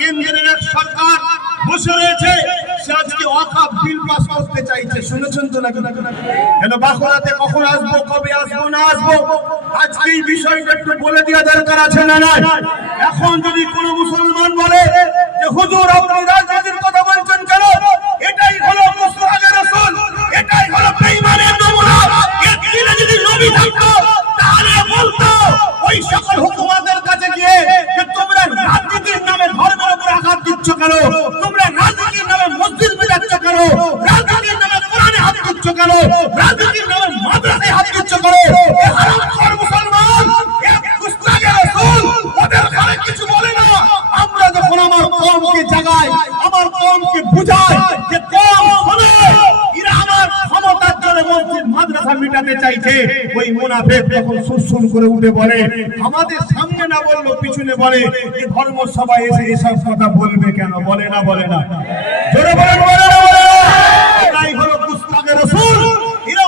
কেন্দ্রের এক সরকার বসে রয়েছে। সে আজকে অকাপ বিল পাস করতে চাইছে। শুনেছেন তো নাকি? কেন বাঁকুড়াতে কখন আসব, কবে আসব, না আসব? আজকে এই বিষয়টা একটু বলে দেওয়া দরকার আছে না না এখন যদি কোন মুসলমান বলে যে, হুজুর, আপনি রাজনীতির কথা বলছেন কেন? এটাই হলো আঘাত কেন? তোমরা রাজনীতির নামে মসজিদ মিলাচ্ছ কেন? রাজনীতির নামে কোরআনে হাত দিচ্ছ কেন? রাজনীতির নামে মাদ্রাসায় হাত দিচ্ছ কেন? এ কর মুসলমান, এ গুস্তাখের রাসূল, ওদের ঘরে কিছু বলে না। আমরা যখন আমার কওমকে জাগাই, আমার কওমকে বুঝাই যে মাদ্রাসা মিটাতে চাইছে, ওই মুনাফিক যখন সুরসুর করে উঠে বলে, আমাদের সামনে না বলল পিছনে বলে, এই ধর্ম সবাই এসে এসব কথা বলবে কেন? বলে না বলে না। জোরে বলে না বলে না। হলো রাসূল। এরা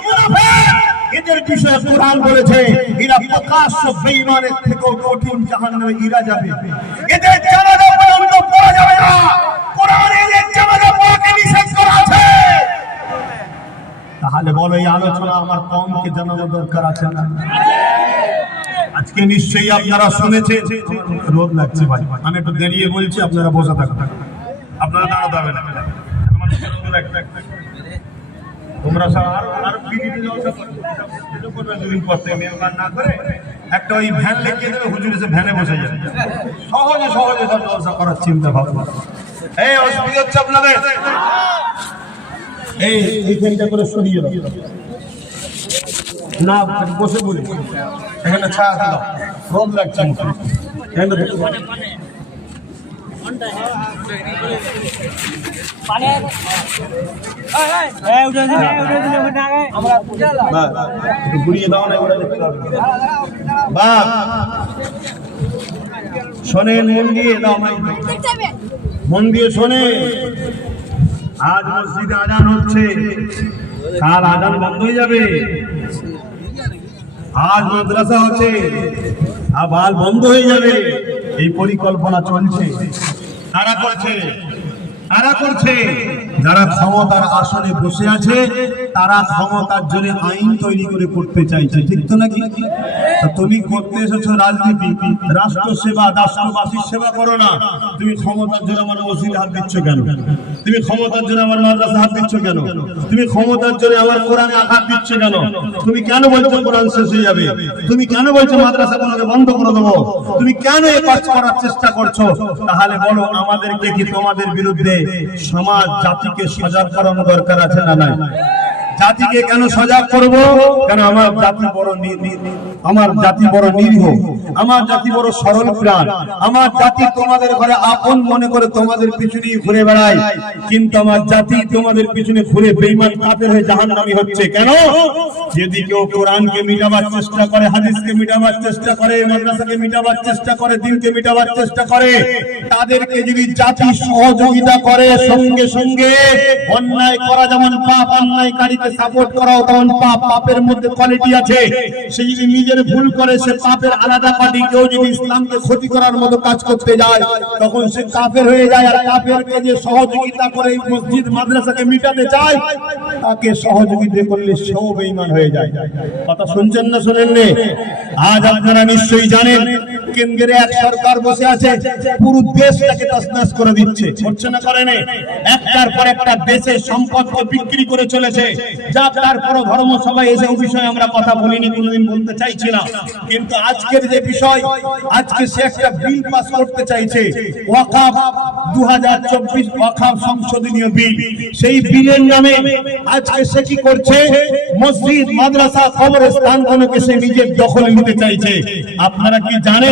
এদের বিষয়ে কোরআন বলেছে, এরা প্রকাশ্য বেঈমানের থেকেও কঠিন জাহান্নামে ইরা যাবে। এদের জানাজা পর্যন্ত পড়া যাবে না। তাহলে বলো, এই আলোচনা আমার কমকে জানানো দরকার আছে না? আজকে নিশ্চয়ই আপনারা শুনেছেন। রোদ লাগছে ভাই। আমি একটু দাঁড়িয়ে বলছি, আপনারা বসে থাকুন। আপনারা দাঁড়াতে। তোমরা আর একটা ওই ভ্যান ভ্যানে সহজে সহজে করার চিন্তা ভাবনা। আপনাদের। এই এইখানটা করে সরিয়ে দাও। না বসে বলি এখানে ছায়া দাও। রোদ লাগছে বলি। বাহ, একটু ঘুরিয়ে দাও না শোনেন মন দিয়ে দাও মন দিয়ে শোনে আজ মসজিদে আজান হচ্ছে। কাল আজান বন্ধ হয়ে যাবে। আজ মাদ্রাসা হচ্ছে। আবার বন্ধ হয়ে যাবে। এই পরিকল্পনা চলছে। তারা করছে? কারা করছে? যারা ক্ষমতার আসনে বসে আছে, তারা ক্ষমতার জন্য আইন তৈরি করে করতে চাইছে। ঠিক তো নাকি? তুমি করতে এসেছ রাজনীতি। রাষ্ট্র সেবা রাষ্ট্রবাসীর সেবা করো না। তুমি ক্ষমতার জন্য আমার মসজিদে হাত দিচ্ছ কেন? তুমি ক্ষমতার জন্য আমার মাদ্রাসা হাত দিচ্ছ কেন? তুমি ক্ষমতার জন্য আমার কোরআনে আঘাত দিচ্ছ কেন? তুমি কেন বলছো কোরআন শেষ হয়ে যাবে? তুমি কেন বলছো মাদ্রাসা গুলোকে বন্ধ করে দেবো? তুমি কেন এই কাজ করার চেষ্টা করছ? তাহলে বলো, আমাদেরকে কি তোমাদের বিরুদ্ধে সমাজ জাতিকে সজাগ করানো দরকার আছে না নাই? জাতিকে কেন সজাগ করব? কেন আমার জাতি বড় আমার জাতি বড় নিরীহ? আমার জাতি বড় সরল প্রাণ? আমার জাতি তোমাদের ঘরে আপন মনে করে তোমাদের পিছনে ঘুরে বেড়ায়। কিন্তু আমার জাতি তোমাদের পিছনে ঘুরে বেইমান কাফের হয়ে জাহান্নামী হচ্ছে। কেন? যদি কেউ কোরআনকে মিটাবার চেষ্টা করে, হাদিসকে মিটাবার চেষ্টা করে, মাদ্রাসাকে মিটাবার চেষ্টা করে, দিনকে মিটাবার চেষ্টা করে, তাদেরকে যদি জাতি সহযোগিতা করে, সঙ্গে সঙ্গে অন্যায় করা যেমন পাপ অন্যায় অন্যায়কারীকে সাপোর্ট করাও তেমন পাপ, পাপের মধ্যে কোয়ালিটি আছে। সে যদি নিজের ভুল করে, সে পাপের আলাদা পার্টি কেউ যদি ইসলামকে ক্ষতি করার মতো কাজ করতে যায়, তখন সে কাফের হয়ে যায়। আর কাফেরকে যে সহযোগিতা করে মসজিদ, মাদ্রাসাকে মিটাতে চায়, তাকে সহযোগিতা করলে সেও বেঈমান হয়ে যায়। কথা শুনছেন না শুনেন আজ আপনারা নিশ্চয়ই জানেন কেন্দ্রে এক সরকার বসে আছে, পুরো দেশটাকে তসনাস করে দিচ্ছে। না করে একটার পর একটা দেশের সম্পদকে বিক্রি করে চলেছে। যা তারপর ধর্ম সবাই এসে বিষয়ে আমরা কথা বলিনি, কোনোদিন বলতে চাইছি না কিন্তু আজকের যে বিষয়, আজকে সে একটা বিল পাস করতে চাইছে। ওয়াকাফ দু হাজার চব্বিশ ওয়াকাফ সংশোধনীয় বিল। সেই বিলের নামে আজকে সে কি করছে? মসজিদ, মাদ্রাসা সে নিজের দখলে নিতে চাইছে। আপনারা কি জানেন?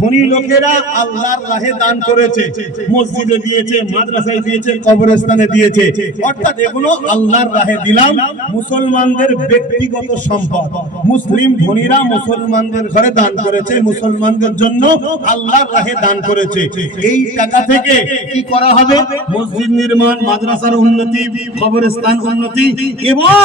ধনী লোকেরা আল্লাহর রাহে দান করেছে, মসজিদে দিয়েছে, মাদ্রাসায় দিয়েছে, কবরস্থানে দিয়েছে। অর্থাৎ এগুলো আল্লাহর রাহে দিলাম, মুসলমানদের ব্যক্তিগত সম্পদ। মুসলিম ধনীরা মুসলমানদের ঘরে দান করেছে, মুসলমানদের জন্য আল্লাহর রাহে দান করেছে। এই টাকা থেকে কি করা হবে? মসজিদ নির্মাণ, মাদ্রাসার উন্নতি, কবরস্থান উন্নতি এবং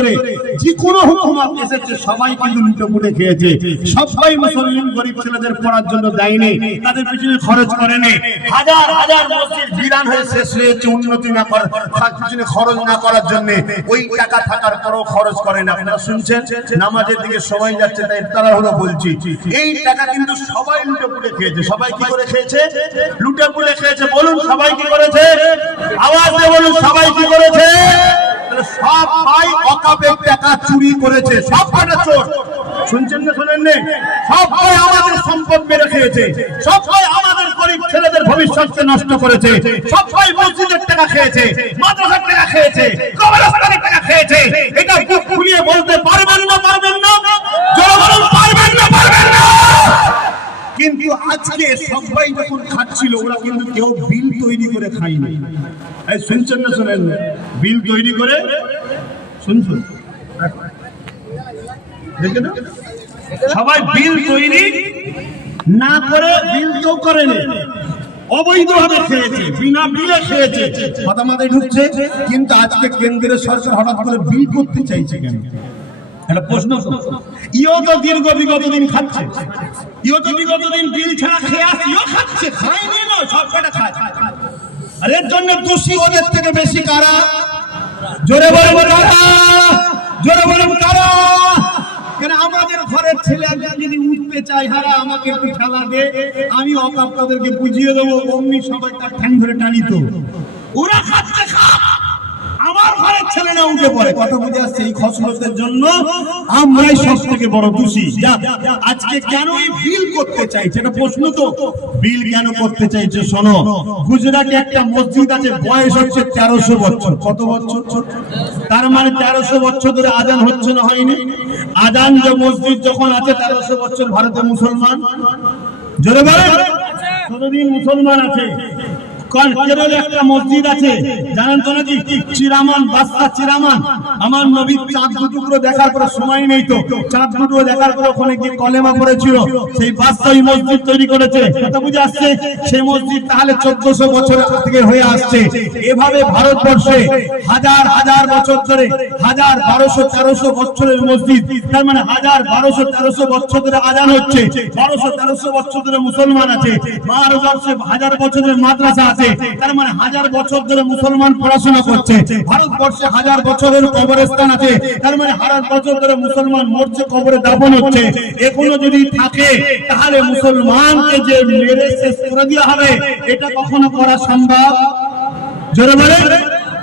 যে কোনো হুকুমত এসেছে, সবাই কিন্তু লুটে পুটে খেয়েছে। সবাই মুসলিম গরিব ছেলেদের পড়ার জন্য দেয়নি, তাদের পিছনে খরচ করেনি। হাজার হাজার মসজিদ বিরান হয়ে শেষ হয়েছে, উন্নতি না করার পিছনে খরচ না করার জন্য। ওই টাকা থাকার পরও খরচ করে না আপনারা শুনছেন? নামাজের দিকে সবাই যাচ্ছে, তাই তারা হলো বলছি। এই টাকা কিন্তু সবাই লুটে পুটে খেয়েছে। সবাই কি করে খেয়েছে? লুটে পুটে খেয়েছে, বলুন সবাই কি করেছে? আওয়াজ দিয়ে বলুন, সবাই কি করেছে? তাহলে সব ভাই অকাপের টাকা চুরি করেছে, সব কটা চোর। শুনছেন না শোনেন নে? সব ভাই আমাদের সম্পদ মেরে খেয়েছে, সব ভাই আমাদের গরিব ছেলেদের ভবিষ্যৎকে নষ্ট করেছে, সব ভাই মসজিদের টাকা খেয়েছে, মাদ্রাসার টাকা খেয়েছে, কবরস্থানের টাকা খেয়েছে। এটা বুক ফুলিয়ে বলতে পারবেন না পারবেন না? বলুন, পারবেন না পারবেন না? কিন্তু আজকে সবাই যখন খাচ্ছিল ওরা কিন্তু কেউ বিল তৈরি করে খায়নি। এই শুনছেন না শোনেন? বিল তৈরি করে শুনছো দেখে? সবাই বিল তৈরি না করে বিল কেউ করেনি। কিন্তু আজকে কেন্দ্রের সরকার হঠাৎ করে বিল করতে চাইছে কেন? প্রশ্ন। ইও তো দীর্ঘ বিগত দিন খাচ্ছে। ইও তো বিগত দিন বিল ছাড়া খেয়ে আসছে। ইও খাচ্ছে, খায়নি নয়, সব কটা খায়। আর এর জন্য দোষী ওদের থেকে বেশি কারা? জোরে কারা? জোরে কারা? আমাদের ঘরের ছেলে একজন যদি উঠতে চায়, হারা, আমাকে একটু খেলা দে। আমি অকাপ তাদেরকে বুঝিয়ে দেবো, অমনি সবাই তার ঠ্যাং ধরে টানিত। ওরা খাচ্ছে, খা। আমার ঘরের ছেলেরা উঠে পড়ে। কথা বুঝে আসছে এই খসলতের জন্য। আমরাই সব থেকে বড় দোষী। আজকে কেন এই বিল করতে চাইছে এটা প্রশ্ন তো। বিল কেন করতে চাইছে শোনো। গুজরাটে একটা মসজিদ আছে বয়স হচ্ছে তেরোশো বছর। কত বছর? তার মানে তেরোশো বছর ধরে আজান হচ্ছে না হয়নি? আজান যে মসজিদ যখন আছে তেরোশো বছর ভারতে মুসলমান? জোরে কতদিন মুসলমান আছে? একটা মসজিদ আছে। জানেন তো নাকি? চিরামান চিরামান। আমার চাঁদ দেখার সময় নেই তো। চাঁদ দেখার ওখানে গিয়ে কলেমা পড়েছিল। সেই মসজিদ তৈরি করেছে। কথা বুঝে আসছে? সেই মসজিদ তাহলে চোদ্দশো বছর থেকে হয়ে আসছে। এভাবে ভারতবর্ষে হাজার হাজার বছর ধরে, হাজার বারোশো, তেরোশো বছরের মসজিদ। তার মানে হাজার, বারোশো, তেরোশো বছর ধরে আজান হচ্ছে। বারোশো, তেরোশো বছর ধরে মুসলমান আছে। ভারতবর্ষে হাজার বছরের মাদ্রাসা আছে। তার মানে হাজার বছর ধরে মুসলমান পড়াশোনা করছে। ভারতবর্ষে হাজার বছরের কবরস্থান আছে। তার মানে হাজার বছর ধরে মুসলমান মরছে, কবরে দাপন হচ্ছে। এখনও যদি থাকে, তাহলে মুসলমানকে যে মেরে শেষ করে দেওয়া হবে, এটা কখনো করা সম্ভব? জোরে বলে।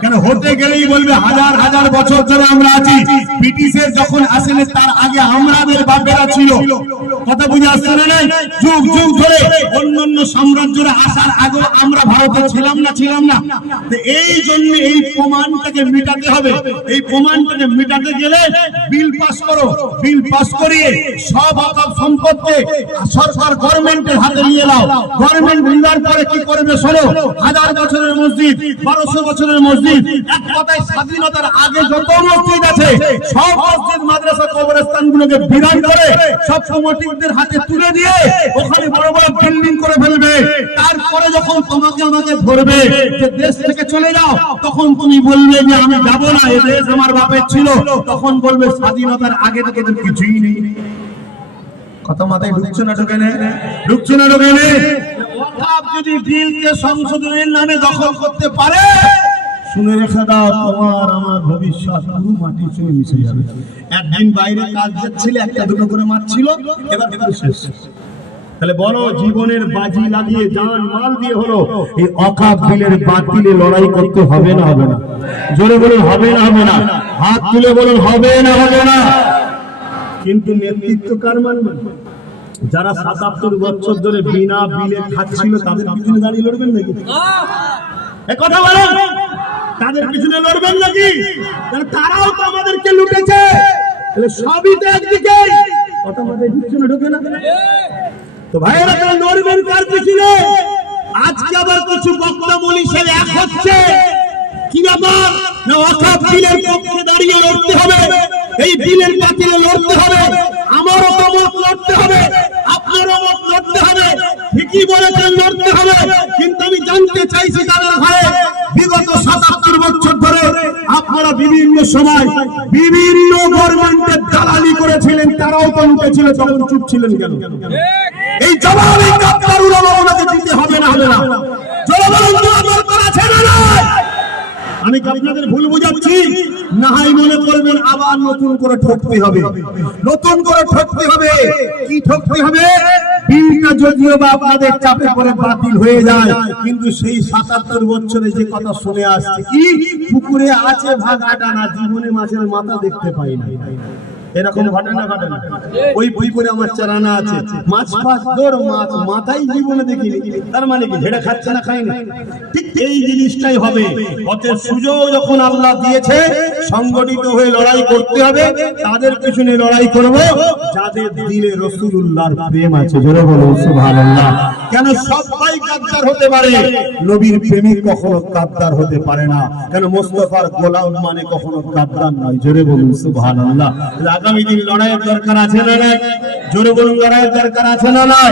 কেন হতে গেলেই বলবে, হাজার হাজার বছর ধরে আমরা আছি। ব্রিটিশের যখন আসেনি, তার আগে আমাদের বাপেরা ছিল। কথা বুঝে আসছে না? যুগ যুগ ধরে অন্যান্য সাম্রাজ্যরা আসার আগে আমরা ভারতে ছিলাম না ছিলাম না। এই জন্য এই প্রমাণটাকে মেটাতে হবে। এই প্রমাণটাকে মেটাতে গেলে বিল পাস করো। বিল পাস করিয়ে সব অকাপ সম্পদকে সরকার গভর্নমেন্টের হাতে নিয়ে নাও। গভর্নমেন্ট নেওয়ার পরে কি করবে শোনো? হাজার বছরের মসজিদ, বারোশো বছরের মসজিদ, এক কথায় স্বাধীনতার আগে যত মসজিদ আছে, সব মসজিদ, মাদ্রাসা কবরস্থান গুলোকে বিরাট করে সব কমিটিদের হাতে তুলে দিয়ে ওখানে বড় বড় বিল্ডিং করে ফেলবে। তারপরে যখন তোমাকে আমাকে ধরবে, যে দেশ থেকে চলে যাও, তখন তুমি বলবে যে আমি যাব না, এ দেশ আমার বাপের ছিল। তখন বলবে, স্বাধীনতার আগে থেকে কিছুই নেই। কথা মাথায় ঢুকছে না ঢুকে নে? ঢুকছে না ঢুকে নে? যদি বিলকে সংশোধনের নামে দখল করতে পারে, শুনে রেখে দাও, তোমার আমার ভবিষ্যৎ পুরো মাটি ছুঁয়ে মিশে যাবে। একদিন বাইরে কাজ যাচ্ছিল, একটা দুটো করে মারছিল এবার শেষ। তাহলে বলো, জীবনের বাজি লাগিয়ে জান মাল দিয়ে হলো, এই অকাপ বিলের বাতিলে লড়াই করতে হবে না হবে না। জোরে বলুন, হবে না হবে না। হাত তুলে বলুন, হবে না হবে না। কিন্তু নেতৃত্ব কার মানবে? যারা সাতাত্তর বছর ধরে বিনা বিলে খাচ্ছিল, তাদের পিছনে দাঁড়িয়ে লড়বেন নাকি? কথা বলেন, তাদের পিছনে লড়বেন নাকি? তারাও তো আমাদেরকে লুটেছে। সবই তো একদিকে কথা আমাদের পিছনে ঢোকে না। তো ভাইয়েরা তারা লড়বেন কার পিছনে আজকে আবার কিছু বক্তা বলি সে এক হচ্ছে, কি ব্যাপার? না অকাপ বিলের পক্ষে দাঁড়িয়ে লড়তে হবে, এই বিলের বাতিলে লড়তে হবে, আমারও তো মত লড়তে হবে, আপনারও মত লড়তে হবে, ঠিকই বলেছেন, লড়তে হবে, কিন্তু আমি জানতে চাইছি তাদের ঘরে, বিগত সাতাত্তর বছর ধরে আপনারা বিভিন্ন সময় বিভিন্ন গভর্নমেন্টের দালালি করেছিলেন, তারাও তো লুটেছিল তখন চুপ ছিলেন কেন? উলামা ওনাকে দিতে হবে না হবে না? আমি আপনাদের ভুল বুঝাচ্ছি? না হয় মনে করবেন আবার নতুন করে ঠকতে হবে। নতুন করে ঠকতে হবে। কি ঠকতে হবে? যদিও বা আপনাদের চাপে পড়ে বাতিল হয়ে যায়, কিন্তু সেই সাতাত্তর বছরে যে কথা শুনে আসছে কি? পুকুরে আছে ভাগ আটা জীবনে মাছের মাথা দেখতে পাই না। এরকম ঘটে না ঘটে ওই বই আমার আছে। মাছ ধর মাছ জীবনে দেখিনি। তার মানে কি খাচ্ছে না খাই না এই জিনিসটাই হবে। অতএব সুযোগ যখন আল্লাহ দিয়েছে, সংগঠিত হয়ে লড়াই করতে হবে। তাদের পিছনে লড়াই করব। যাদের দিলে রসুল্লাহর প্রেম আছে, জোরে বলুন, সুবহানাল্লাহ। কেন সবাই গাদ্দার হতে পারে? নবীর প্রেমিক কখনো গাদ্দার হতে পারে না। কেন মোস্তফার গোলাম মানে কখনো গাদ্দার নয়, জোরে বলুন, সুবহানাল্লাহ। আগামী দিন লড়াইয়ের দরকার আছে না নাই? জোরে বলুন, লড়াইয়ের দরকার আছে না নাই?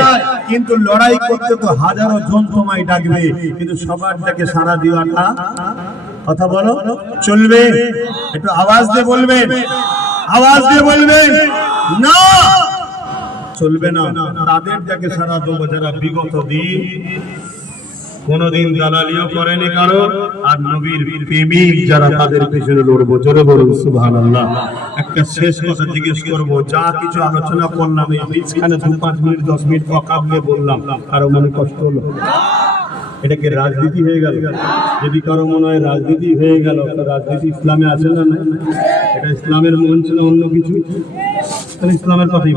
কিন্তু লড়াই করতে তো হাজারো জন তোমায় ডাকবে, কিন্তু সবার ডাকে সারা দেওয়াটা কথা বলো, চলবে? একটু আওয়াজ দিয়ে বলবেন? আওয়াজ দিয়ে বলবেন? না! চলবে না। তাদের যাকে সারা দেবো যারা বিগত দিন কোনদিন দালালিও করেনি কারও। আর নবীর প্রেমিক যারা তাদের পেছনে লড়বো, জোরে বলুন, সুবহানাল্লাহ। একটা শেষ কথা জিজ্ঞেস করব, যা কিছু আলোচনা করলাম, এই মাঝখানে দু পাঁচ মিনিট, দশ মিনিট অকাবলে বললাম, কারও মনে কষ্ট হলো? এটা কি রাজনীতি হয়ে গেল? যদি কারও মনে হয় রাজনীতি হয়ে গেল রাজনীতি ইসলামে আছে না না এটা ইসলামের মন ছিল অন্য কিছু? তাহলে ইসলামের কথাই